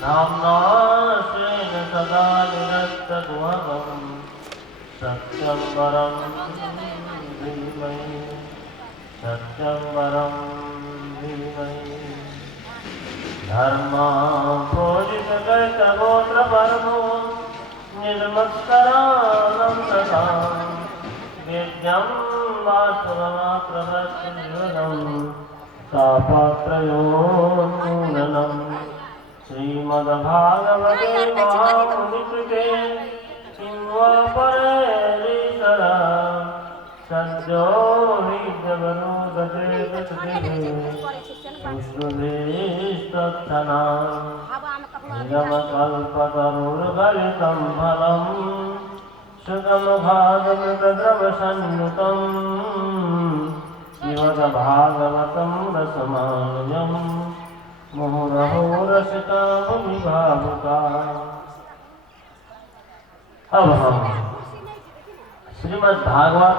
नाम्ना स्वेन सदा निरस्तकुहकं सत्यं वरं धीमहि सत्यं वरं धीमहि धर्माप्रोजितकैतगोत्रपर्वो निर्मत्सरानन्दतां वेद्यं वासुरमात्रवत्सुनिधनं तापत्रयोन्मूलनम् श्रीमद्भागवते महामुनिकृते किं वा परेरीश्वरा सद्यो हृद्यवरोदते पुष्पभीष्टत्थनाम् निगमकल्पतरुर्गलितं फलम् सुगमभागवतद्रवसंयुतं श्रीमद्भागवतं रसमालयम् मुहुरहो रसिका भूमिभावुका। अब हम श्रीमद् भागवत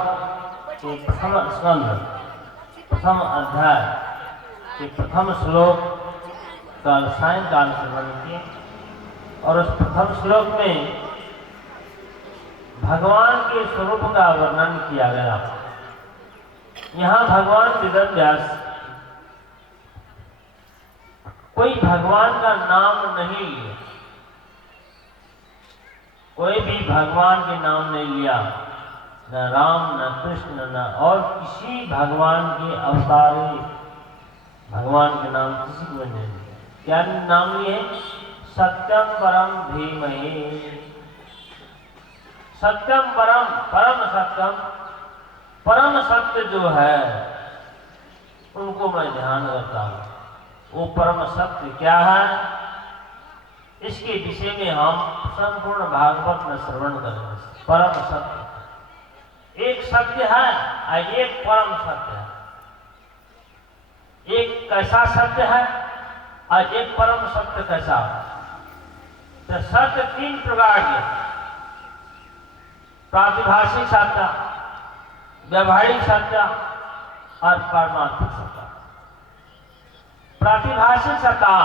के प्रथम स्कंध प्रथम अध्याय के प्रथम श्लोक का सायंकाल श्रवण किए और उस प्रथम श्लोक में भगवान के स्वरूप का वर्णन किया गया। यहाँ भगवान वेदव्यास कोई भगवान का नाम नहीं लिया, कोई भी भगवान के नाम नहीं लिया, न राम न कृष्ण न और किसी भगवान के अवतार भगवान के नाम किसी को नहीं लिया। क्या नाम लिए? सत्यम परम धीमहि। सत्यम परम, परम सत्यम, परम सत्य जो है उनको मैं ध्यान करता हूँ। वो परम सत्य क्या है, इसके विषय में हम संपूर्ण भागवत में श्रवण करेंगे। परम सत्य एक सत्य है और एक परम सत्य है। एक कैसा सत्य है और एक परम सत्य कैसा है? तो सत्य तीन प्रकार के, प्रातिभाषिक सत्य, व्यावहारिक सत्य और परमार्थिक सत्य। प्रातिभाषिक सत्ता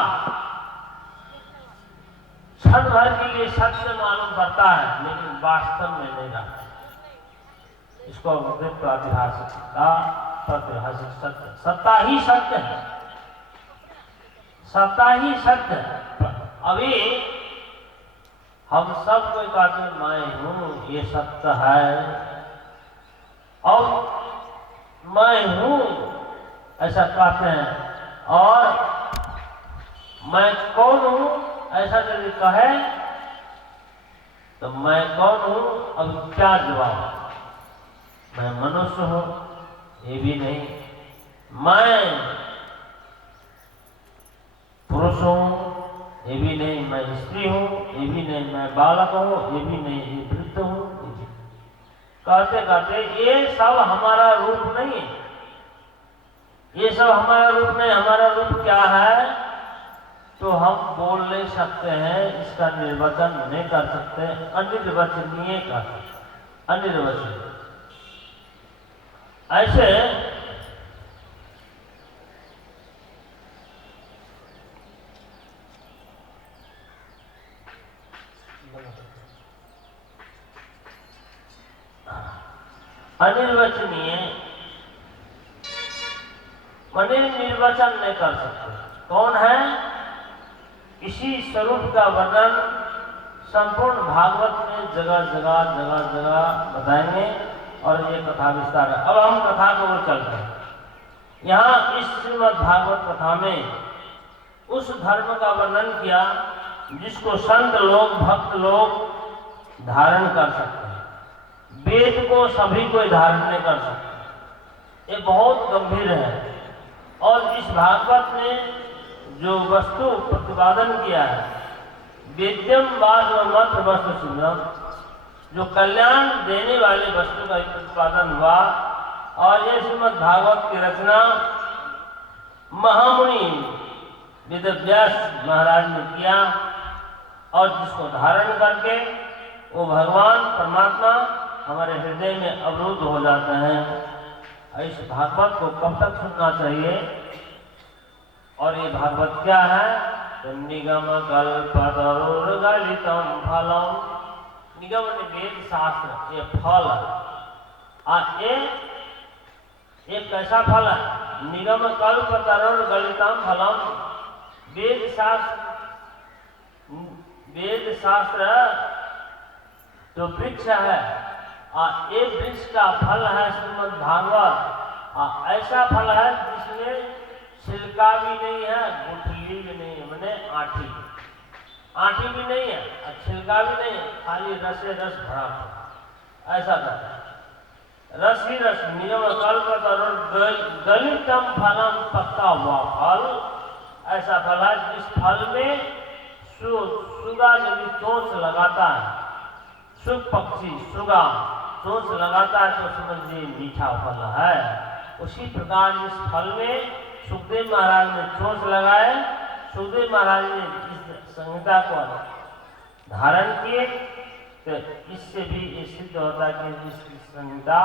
क्षण भर के लिए सत्य मालूम पड़ता है लेकिन वास्तव में नहीं रहता। इसको प्रातिभाषिक सत्ता, प्रातिभाषिक सत्य। सत्ता ही सत्य है, सत्ता ही सत्य है। अभी हम सब कोई कहते हैं मैं हूं, ये सत्य है, और मैं हूं ऐसा कहते हैं, और मैं कौन हूं ऐसा यदि कहे तो मैं कौन हूं अब क्या जवाब? मैं मनुष्य हूं ये भी नहीं, मैं पुरुष हूं ये भी नहीं, मैं स्त्री हूं ये भी नहीं, मैं बालक हूं ये भी नहीं, ये वृद्ध हूं ये भी। कहते कहते ये सब हमारा रूप नहीं है, ये सब हमारा रूप नहीं। हमारा रूप क्या है तो हम बोल नहीं सकते हैं, इसका निर्वचन नहीं कर सकते, अनिर्वचनीय कर सकते, अनिर्वचनीय। ऐसे अनिर्वचनीय माने निर्वचन नहीं कर सकते। कौन है? इसी स्वरूप का वर्णन संपूर्ण भागवत में जगह जगह जगह जगह बताएंगे और ये कथा विस्तार है। अब हम कथा को ओर चलते हैं। यहाँ इस श्रीमद् भागवत कथा में उस धर्म का वर्णन किया जिसको संत लोग, भक्त लोग धारण कर सकते हैं। वेद को सभी कोई धारण नहीं कर सकते, ये बहुत गंभीर है। और इस भागवत ने जो वस्तु प्रतिपादन किया है, वेद्यम वासवमत्र वस्तु सिंहम, जो कल्याण देने वाले वस्तु का प्रतिपादन हुआ। और ये श्रीमद् भागवत की रचना महामुनि वेदव्यास महाराज ने किया, और जिसको धारण करके वो भगवान परमात्मा हमारे हृदय में अवरुद्ध हो जाते हैं। इस भागवत को कब तक सुनना चाहिए? और ये भागवत क्या है निगम कल्पतरुर्गलितं फलम। निगम ने वेद शास्त्र, ये फल ये कैसा फल है? निगम कल्पतरुर्गलितं फलम। वेद शास्त्र जो वृक्ष है, ये वृक्ष का फल है श्रीमद् भागवत। ऐसा फल है जिसमें छिलका भी नहीं है, गुठली भी नहीं है, मैंने आठी भी नहीं है और छिलका भी नहीं है, खाली रसे रस भरा हुआ। ऐसा था, रस ही रस। निगम कल्पतरुर् गलितम फलम, पक्का हुआ फल। ऐसा फल है जिस फल में सुगा यदि चोंच लगाता है, सुग पक्षी सुगा चोंच लगाता है तो समझिए मीठा फल है। उसी प्रकार इस फल में सुखदेव महाराज ने चोंच लगाए। सुखदेव महाराज ने इस संहिता को धारण किए, तो इससे भी ये सिद्ध होता है कि इसकी संहिता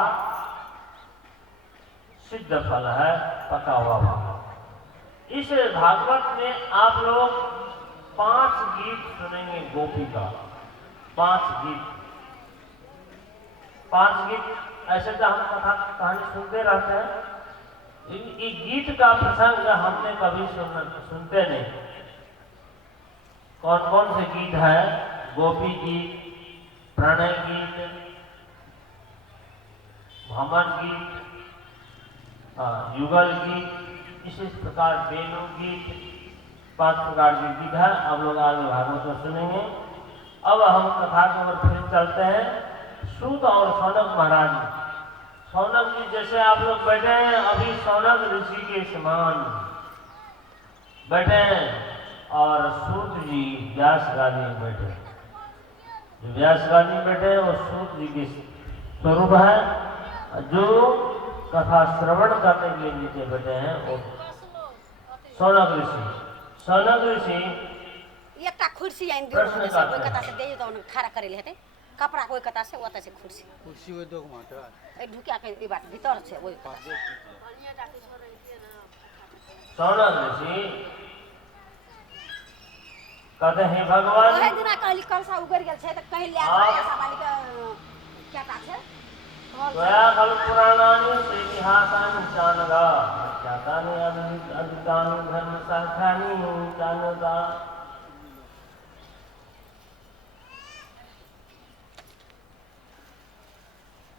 सिद्ध फल है, पका हुआ फल। इस भागवत में आप लोग 5 गीत सुनेंगे, गोपी का 5 गीत। ऐसे तो हम कथा कहानी सुनते रहते हैं, इस गीत का प्रसंग हमने कभी सुनते नहीं। कौन कौन से गीत है? गोपी गीत, प्रणय गीत, भ्रमण गीत, युगल गीत, इसी प्रकार वेणु गीत, 5 प्रकार के गीत है। अब लोग आगे भागवत में सुनेंगे। अब हम कथा की ओर फिर चलते हैं। सूत और सौनक महाराज, सौनक जी जैसे आप लोग बैठे हैं, अभी सौनक ऋषि के समान बैठे हैं और सूत जी व्यास गादी में बैठे। जो व्यास गादी में बैठे हैं वो सूत जी के स्वरूप है। जो कथा श्रवण करने के लिए नीचे बैठे हैं वो सौनक ऋषि। सौनक ऋषि एकटा कुर्सी आइन दियो, प्रश्न कोही करते कता हैं। से देयो त उन खड़ा करेले हेते कपड़ा, कोही कता से ओता से कुर्सी वो दो मात्र ए ढुकिया के ई बात भीतर छे ओई कता से। सौनक ऋषि कहते हैं भगवान, ओहे दिना कहली कलसा उगर गेल छे त कहि ले हाँ। ऐसा वाली के क्या ता छे त्वया खलु पुराणानि इतिहासानि जानगा ख्यातानि अद्भुतानि धर्मशास्त्राणि जानगा।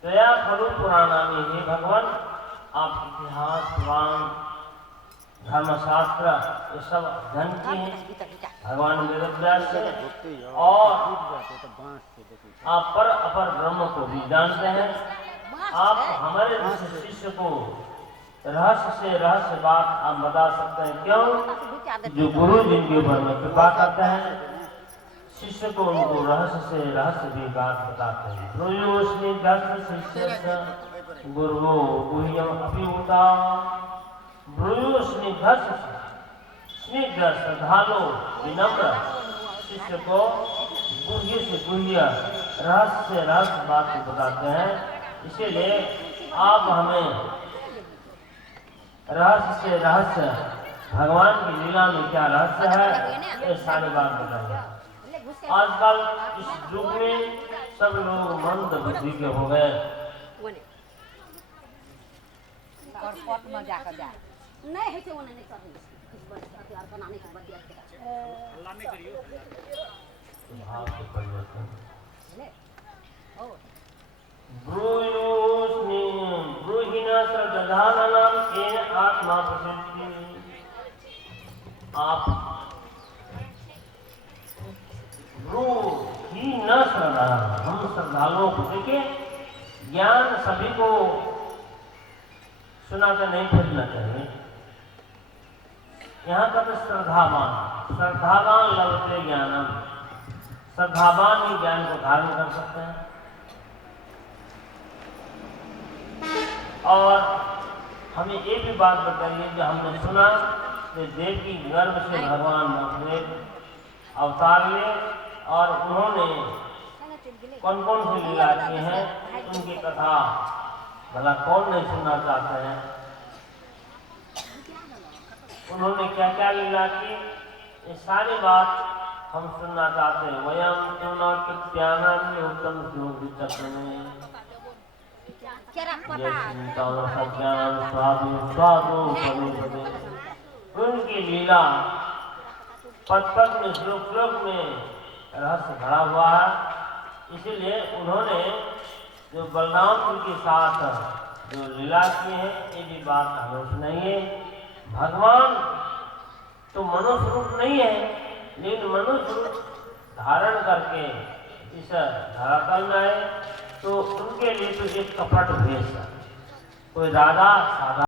त्वया खलु पुराणानि, हे भगवान आप इतिहास, पुराण, धर्मशास्त्र ये सब जानते हैं भगवान वेदव्यास से, और आप पर अपर ब्रह्म को भी जानते हैं। आप हमारे शिष्य को रहस्य से रहस्य बात आप बता सकते हैं। क्यों? जो गुरु जिनके ऊपर में कृपा करते हैं, शिष्य को उनको रहस्य से रहस्य भी बात बताते हैं। ब्रूयोस्मि दर्श शिष्यस्य गुरुवो गुह्यम अभिभूता। ब्रूयोस्मि दर्श स्निग्ध श्रद्धालु विनम्र शिष्य को गुह्य से गुह्य रहस्य से रहस्य बात को बताते हैं। इसीलिए आप हमें रहस्य से रहस्य, भगवान की लीला में क्या रहस्य है, ये सारी बात बताइए। आजकल इस युग में सब लोग मंद बुद्धि के हो गए। और पट में जाकर जा नहीं है से ओने नहीं कर इस बार यार बनाने के बाद यार अल्लाह में करियो भाव के परिवर्तन। ले ओ ब्रूहिना श्रद्धानानाम येन आत्मा प्रसिद्धि। आप ब्रू ही न श्रद्धा, हम श्रद्धालुओं को देखिए, ज्ञान सभी को सुनाकर नहीं फिरना चाहिए। यहाँ का तो श्रद्धावान लभते ज्ञानम, श्रद्धावान ही ज्ञान को धारण कर सकते हैं। और हमें ये भी बात बताइए जो हमने सुना कि देव की गर्भ से भगवान अपने अवतार लिए और उन्होंने कौन कौन सी लीला की हैं, उनकी कथा भला कौन नहीं सुनना चाहते हैं। उन्होंने क्या क्या लीला की ये सारी बात हम सुनना चाहते हैं। वयम क्यों न कृत्यानंद उत्तम श्लोक चक्र में केरा पता ये चिंतन सज्ञान स्वादु स्वादु पदे पदे उनकी लीला पद पद में श्लोक श्लोक में रहस्य भरा हुआ है। इसीलिए उन्होंने जो बलराम जी के साथ जो लीला की है ये भी बात हमें सुनाइए। भगवान तो मनुष्य रूप नहीं है, लेकिन मनुष्य रूप धारण करके इस धरातल में आए तो उनके लिए तो एक कपट भेष है। कोई राजा साधा